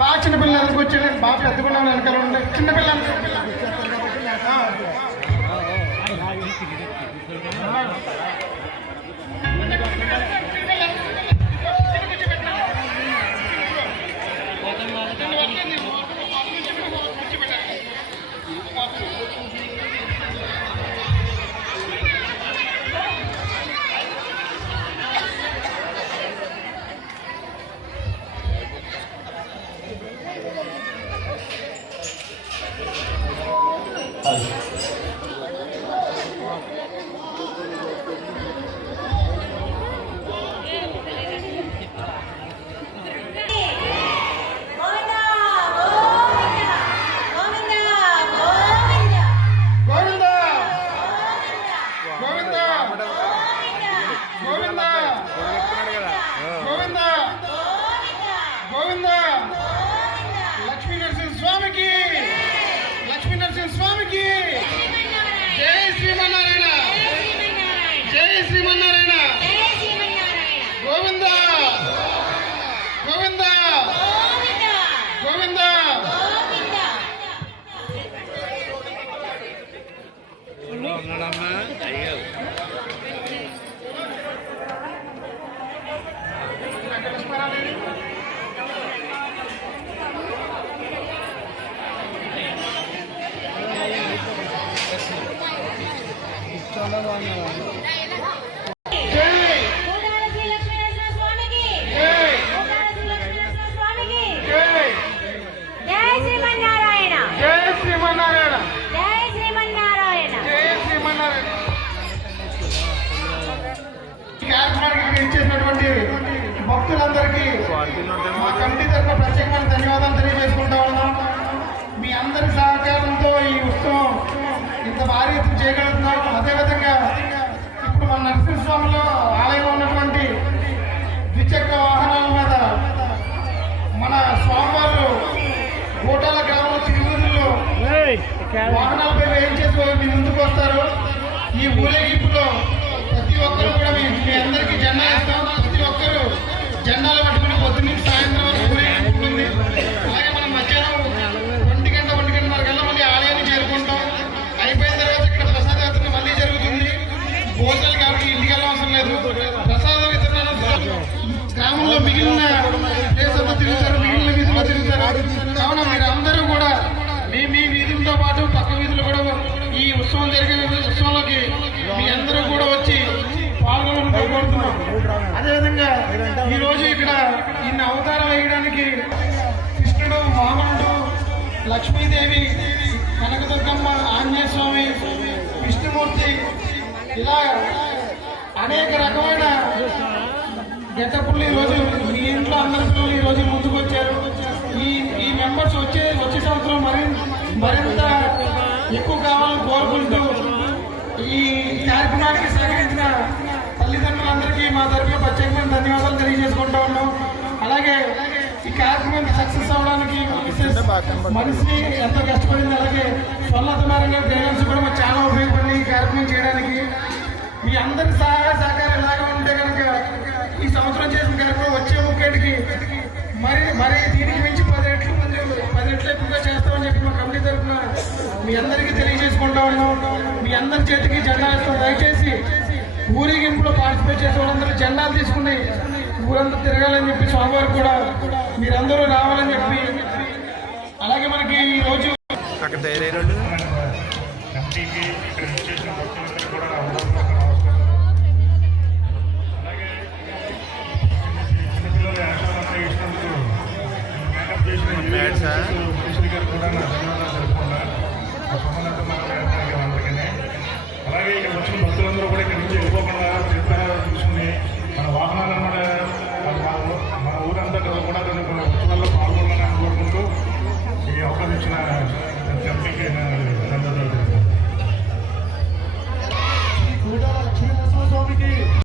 బాగా చిన్నపిల్లలు ఎదురుకు వచ్చాడు, బాగా పెద్దగా వెనకాల ఉండే చిన్నపిల్లలు భక్తులందరికీ మా కమిటీ తరఫున ప్రత్యేకమైన ధన్యవాదాలు తెలియజేసుకుంటా ఉన్నాం. మీ అందరి సహకారంతో ఈ ఉత్సవం ఇంత భారీ ఎత్తున చేయగలుగుతున్నాం. అదేవిధంగా ఇప్పుడు మన నరసింహస్వామిలో ఆలయంలో ఉన్నటువంటి ద్విచక్ర వాహనాల మీద మన స్వామివారు గోటాల గ్రామంలో తిరుగుతుల్లో వాహనాలపై వేయించేసి మీ ముందుకు వస్తారు. ఈ ఊరేగింపులో ప్రతి ఒక్కరు కూడా మీ అందరికీ జెండా ఇస్తాం. ప్రతి ఒక్కరు జెండాలు పట్టుకుని పొద్దున్న సాయంత్రం వరకు ఊరేగింపు ఉంది. అలాగే మనం మధ్యాహ్నం 1 గంటన్నర మళ్ళీ ఆలయాన్ని చేరుకుంటాం. అయిపోయిన తర్వాత ఇక్కడ ప్రసాద వితరణ మళ్ళీ జరుగుతుంది. భోజనాలు కాబట్టి ఇంటికి వెళ్ళవసరం లేదు. ప్రసాద వితరణ గ్రామంలో మిగిలిన ప్లేస్ అంతా తిరుగుతారు, మిగిలిన వీధుల్లో తిరుగుతారు. కావున మీరు అందరూ కూడా మీ వీధులతో పాటు పక్క వీధులు కూడా ఈ ఉత్సవం జరిగే ఉత్సవంలోకి మీ అందరూ కూడా వచ్చి పాల్గొనడం కోరుతున్నాం. అదేవిధంగా ఈరోజు ఇక్కడ ఇన్ని అవతారం వేయడానికి కృష్ణుడు, వామనుడు, లక్ష్మీదేవి, కనకదుర్గమ్మ, ఆంజనేయ స్వామి, విష్ణుమూర్తి ఇలా అనేక రకమైన గెటప్పులు ఈరోజు మీ ఇంట్లో అందరి పిల్లలు ఈరోజు ముందుకు వచ్చారు. ఈ మెంబర్స్ వచ్చే సంవత్సరం మరింత ఎక్కువ కావాలని కోరుకుంటూ ఈ కార్యక్రమానికి సహకరించిన తల్లిదండ్రులందరికీ మా తరఫున ప్రత్యేకమైన ధన్యవాదాలు తెలియజేసుకుంటూ ఉన్నాం. అలాగే ఈ కార్యక్రమం సక్సెస్ అవ్వడానికి మనిషి ఎంతో కష్టపడింది. అలాగే స్వర్ణత మేరంగా గైడెన్స్ కూడా మాకు చాలా ఉపయోగపడింది ఈ కార్యక్రమం చేయడానికి. మీ అందరి సహాయ సహకారం ఇలాగే ఉంటే కనుక ఈ సంవత్సరం చేసిన కార్యక్రమం వచ్చే ముఖ్యటికి మరి దీనికి మించి 10 రెట్లు ఎక్కువగా చేస్తామని చెప్పి మా కమిటీ తరఫున మీ అందరికీ తెలియజేసుకుంటా ఉన్నాం. మీ అందరి చేతికి జెండా ఇస్తాం. దయచేసి ఊరేగింపులో పార్టిసిపేట్ చేసే వాళ్ళందరూ జెండాలు తీసుకుని ఊరంతా తిరగాలని చెప్పి స్వామివారు కూడా మీరందరూ రావాలని చెప్పి, అలాగే మనకి ఈరోజు అక్కడ తయారయ్యారు.